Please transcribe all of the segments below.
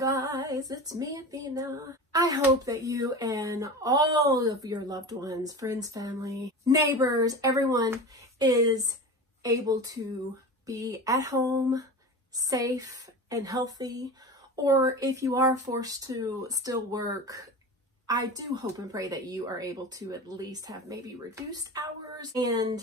guys, it's me, Athena. I hope that you and all of your loved ones, friends, family, neighbors, everyone is able to be at home, safe and healthy. Or if you are forced to still work, I do hope and pray that you are able to at least have maybe reduced hours and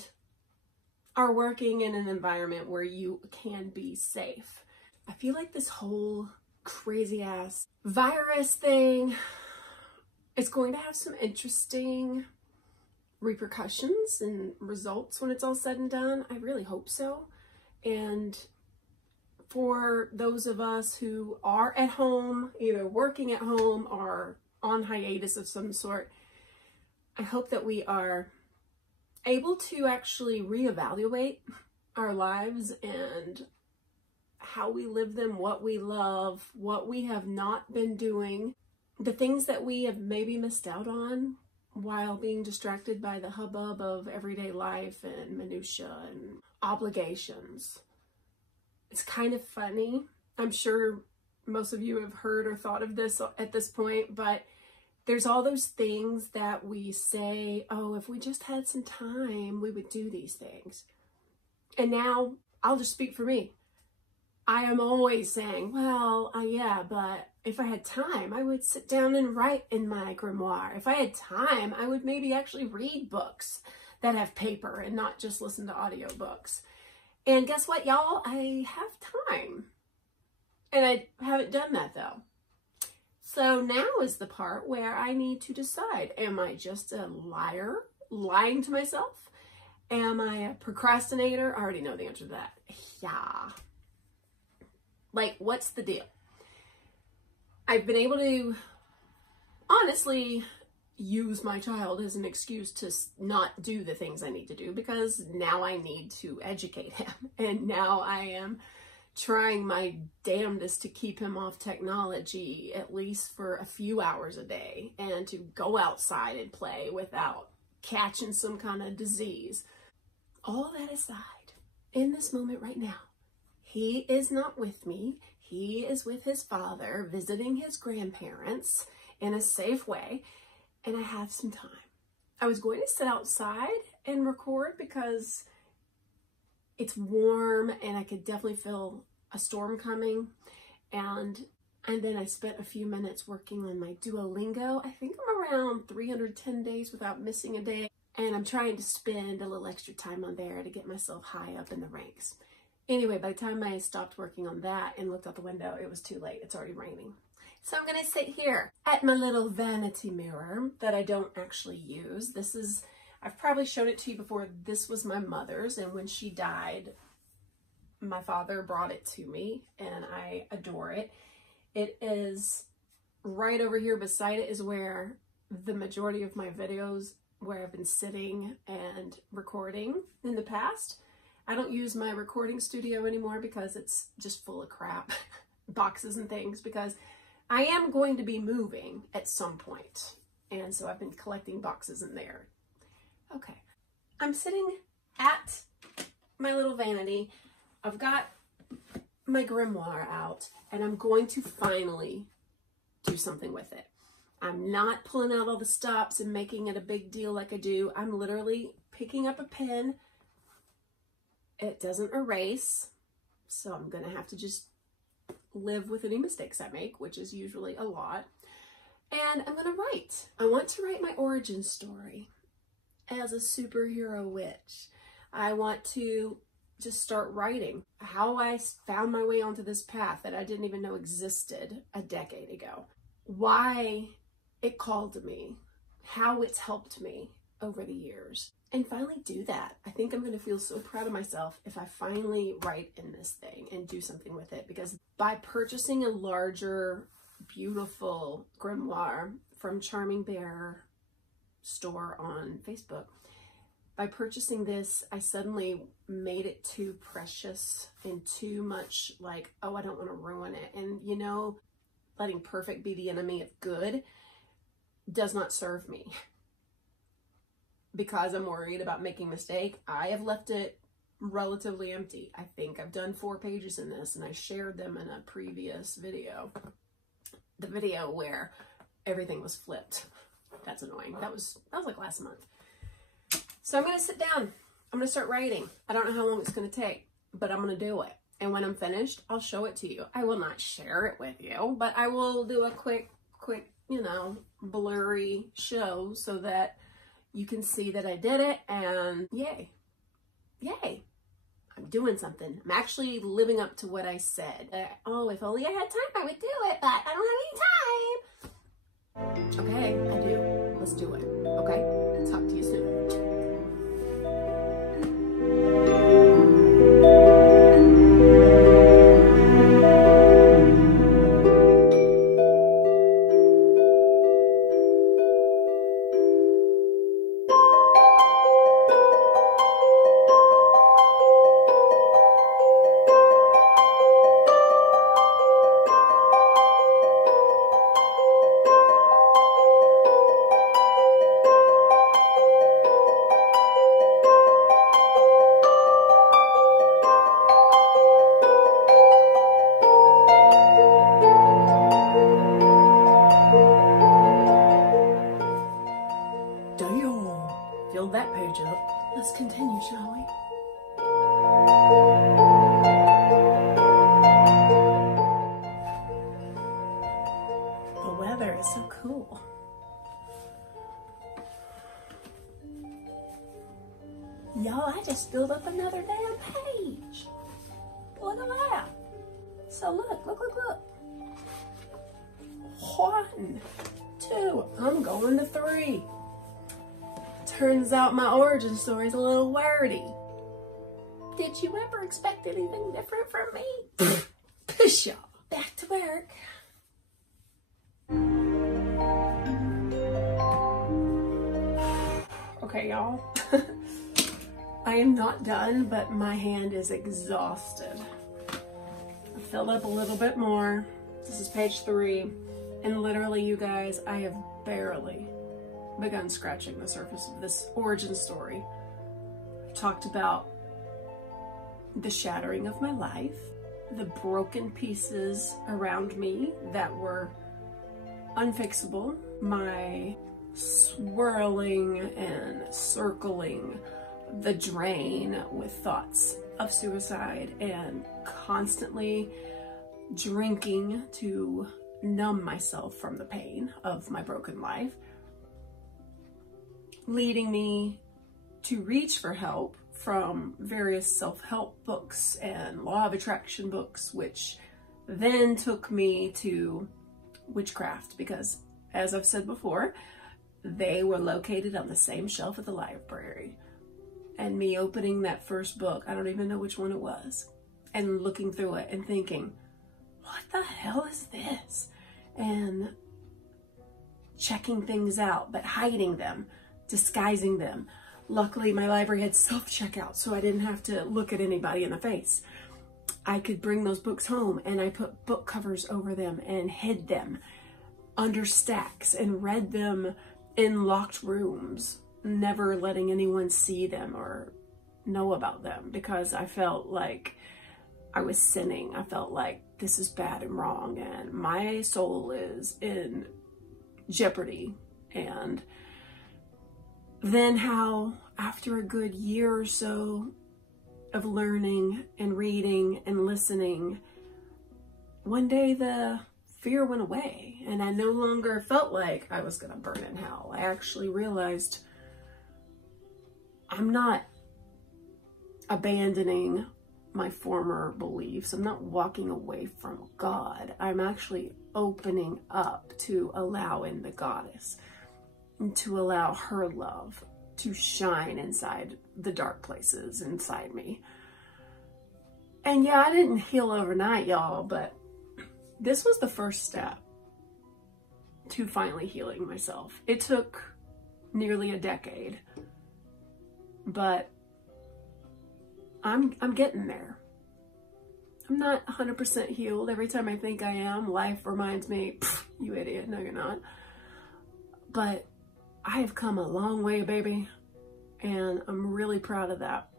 are working in an environment where you can be safe. I feel like this whole crazy ass virus thing is going to have some interesting repercussions and results when it's all said and done. I really hope so. And for those of us who are at home, either working at home or on hiatus of some sort, I hope that we are able to actually reevaluate our lives and how we live them, what we love, what we have not been doing, the things that we have maybe missed out on while being distracted by the hubbub of everyday life and minutia and obligations. It's kind of funny. I'm sure most of you have heard or thought of this at this point, but there's all those things that we say, oh, if we just had some time, we would do these things. And now I'll just speak for me. I am always saying, well, yeah, but if I had time, I would sit down and write in my grimoire. If I had time, I would maybe actually read books that have paper and not just listen to audiobooks. And guess what, y'all? I have time. And I haven't done that, though. So now is the part where I need to decide, am I just a liar, lying to myself? Am I a procrastinator? I already know the answer to that. Yeah. Like, what's the deal? I've been able to honestly use my child as an excuse to not do the things I need to do because now I need to educate him. And now I am trying my damnedest to keep him off technology at least for a few hours a day and to go outside and play without catching some kind of disease. All that aside, in this moment right now, he is not with me. He is with his father, visiting his grandparents in a safe way, and I have some time. I was going to sit outside and record because it's warm and I could definitely feel a storm coming. And then I spent a few minutes working on my Duolingo. I think I'm around 310 days without missing a day. And I'm trying to spend a little extra time on there to get myself high up in the ranks. Anyway, by the time I stopped working on that and looked out the window, it was too late. It's already raining. So I'm going to sit here at my little vanity mirror that I don't actually use. This is, I've probably showed it to you before. This was my mother's, and when she died, my father brought it to me, and I adore it. It is right over here beside it is where the majority of my videos where I've been sitting and recording in the past. I don't use my recording studio anymore because it's just full of crap, boxes and things, because I am going to be moving at some point. And so I've been collecting boxes in there. Okay, I'm sitting at my little vanity. I've got my grimoire out and I'm going to finally do something with it. I'm not pulling out all the stops and making it a big deal like I do. I'm literally picking up a pen. It doesn't erase, so I'm gonna have to just live with any mistakes I make, which is usually a lot. And I'm gonna write. I want to write my origin story as a superhero witch. I want to just start writing how I found my way onto this path that I didn't even know existed a decade ago. Why it called to me, how it's helped me over the years. And finally do that. I think I'm going to feel so proud of myself if I finally write in this thing and do something with it, because by purchasing a larger, beautiful grimoire from Charming Bear store on Facebook, by purchasing this, I suddenly made it too precious and too much like, oh, I don't want to ruin it. And you know, letting perfect be the enemy of good does not serve me. Because I'm worried about making a mistake, I have left it relatively empty. I think I've done 4 pages in this and I shared them in a previous video. the video where everything was flipped. That's annoying. That was like last month. So I'm going to sit down. I'm going to start writing. I don't know how long it's going to take, but I'm going to do it. And when I'm finished, I'll show it to you. I will not share it with you, but I will do a quick, you know, blurry show so that you can see that I did it, and yay. Yay. I'm doing something. I'm actually living up to what I said. Oh, if only I had time, I would do it, but I don't have any time. Okay, I do. Let's do it. Okay? Talk to you soon. Filled that page up. Let's continue, shall we? The weather is so cool. Y'all, I just filled up another damn page. Look at that. So look. 1, 2, I'm going to 3. Turns out my origin story is a little wordy. Did you ever expect anything different from me? Push y'all. Back to work. Okay, y'all. I am not done, but my hand is exhausted. I filled up a little bit more. This is page 3. And literally, you guys, I have barely begun scratching the surface of this origin story. I talked about the shattering of my life, the broken pieces around me that were unfixable, my swirling and circling the drain with thoughts of suicide and constantly drinking to numb myself from the pain of my broken life, leading me to reach for help from various self-help books and law of attraction books, which then took me to witchcraft because, as I've said before, they were located on the same shelf at the library. And me opening that first book, I don't even know which one it was, and looking through it and thinking, what the hell is this? And checking things out, but hiding them, disguising them. Luckily, my library had self-checkout, so I didn't have to look at anybody in the face. I could bring those books home, and I put book covers over them and hid them under stacks and read them in locked rooms, never letting anyone see them or know about them because I felt like I was sinning. I felt like this is bad and wrong, and my soul is in jeopardy. And then how, after a good year or so of learning and reading and listening, one day the fear went away and I no longer felt like I was going to burn in hell. I actually realized I'm not abandoning my former beliefs. I'm not walking away from God. I'm actually opening up to allow in the goddess, and to allow her love to shine inside the dark places inside me. And yeah, I didn't heal overnight, y'all, but this was the first step to finally healing myself. It took nearly a decade, but I'm getting there. I'm not 100% healed. Every time I think I am, life reminds me, you idiot, no you're not. But I have come a long way, baby, and I'm really proud of that.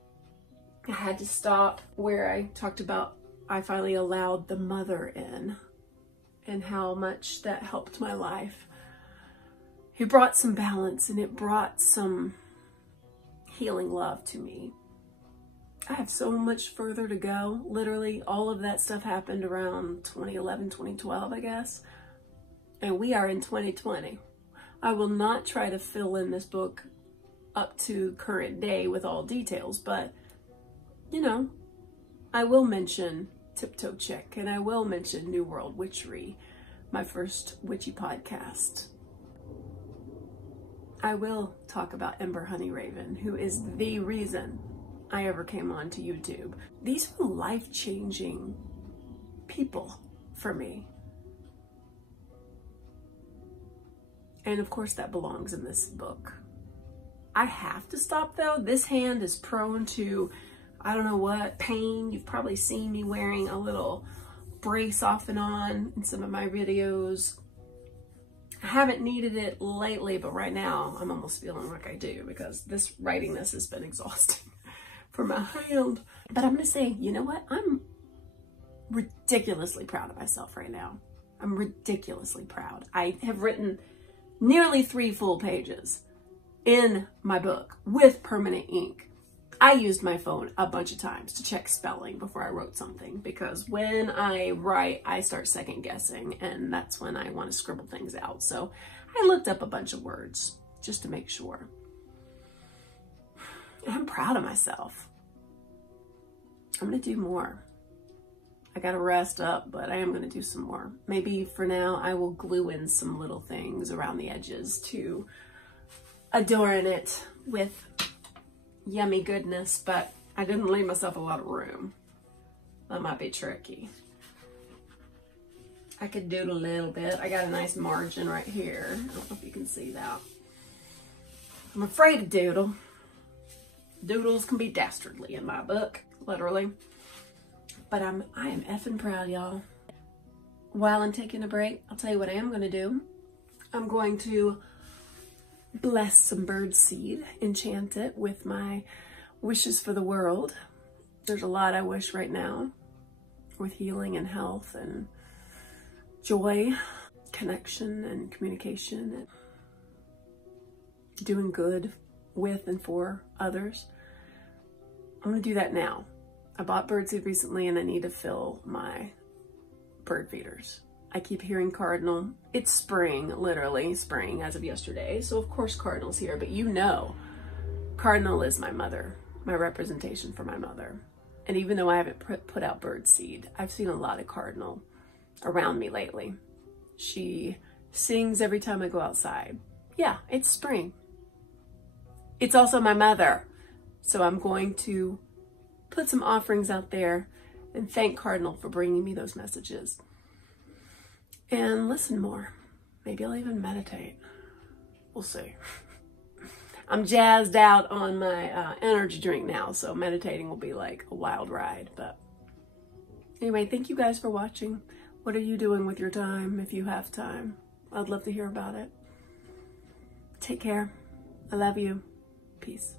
I had to stop where I talked about I finally allowed the mother in, and how much that helped my life. It brought some balance and it brought some healing love to me. I have so much further to go. Literally, all of that stuff happened around 2011, 2012, I guess. And we are in 2020. I will not try to fill in this book up to current day with all details, but, you know, I will mention Tiptoe Chick, and I will mention New World Witchery, my first witchy podcast. I will talk about Ember Honey Raven, who is the reason I ever came onto YouTube. These were life-changing people for me. And of course that belongs in this book. I have to stop though. This hand is prone to, I don't know what, pain. You've probably seen me wearing a little brace off and on in some of my videos. I haven't needed it lately, but right now I'm almost feeling like I do because writing this has been exhausting for my hand. But I'm gonna say, you know what? I'm ridiculously proud of myself right now. I'm ridiculously proud. I have written nearly 3 full pages in my book with permanent ink. I used my phone a bunch of times to check spelling before I wrote something, because when I write, I start second guessing, and that's when I want to scribble things out. So I looked up a bunch of words just to make sure. And I'm proud of myself. I'm going to do more. I got to rest up, but I am going to do some more. Maybe for now, I will glue in some little things around the edges to adorn it with yummy goodness, but I didn't leave myself a lot of room. That might be tricky. I could doodle a little bit. I got a nice margin right here. I don't know if you can see that. I'm afraid to doodle. Doodles can be dastardly in my book, literally. But I am effing proud, y'all. While I'm taking a break, I'll tell you what I am going to do. I'm going to bless some bird seed, enchant it with my wishes for the world. There's a lot I wish right now, with healing and health and joy, connection and communication, and doing good with and for others. I'm going to do that now. I bought birdseed recently and I need to fill my bird feeders. I keep hearing cardinal. It's spring, literally spring as of yesterday. So of course cardinal's here, but you know, cardinal is my mother, my representation for my mother. And even though I haven't put out birdseed, I've seen a lot of cardinal around me lately. She sings every time I go outside. Yeah, it's spring. It's also my mother. So I'm going to put some offerings out there and thank Cardinal for bringing me those messages. And listen more. Maybe I'll even meditate. We'll see. I'm jazzed out on my energy drink now, so meditating will be like a wild ride. But anyway, thank you guys for watching. What are you doing with your time if you have time? I'd love to hear about it. Take care. I love you. Peace.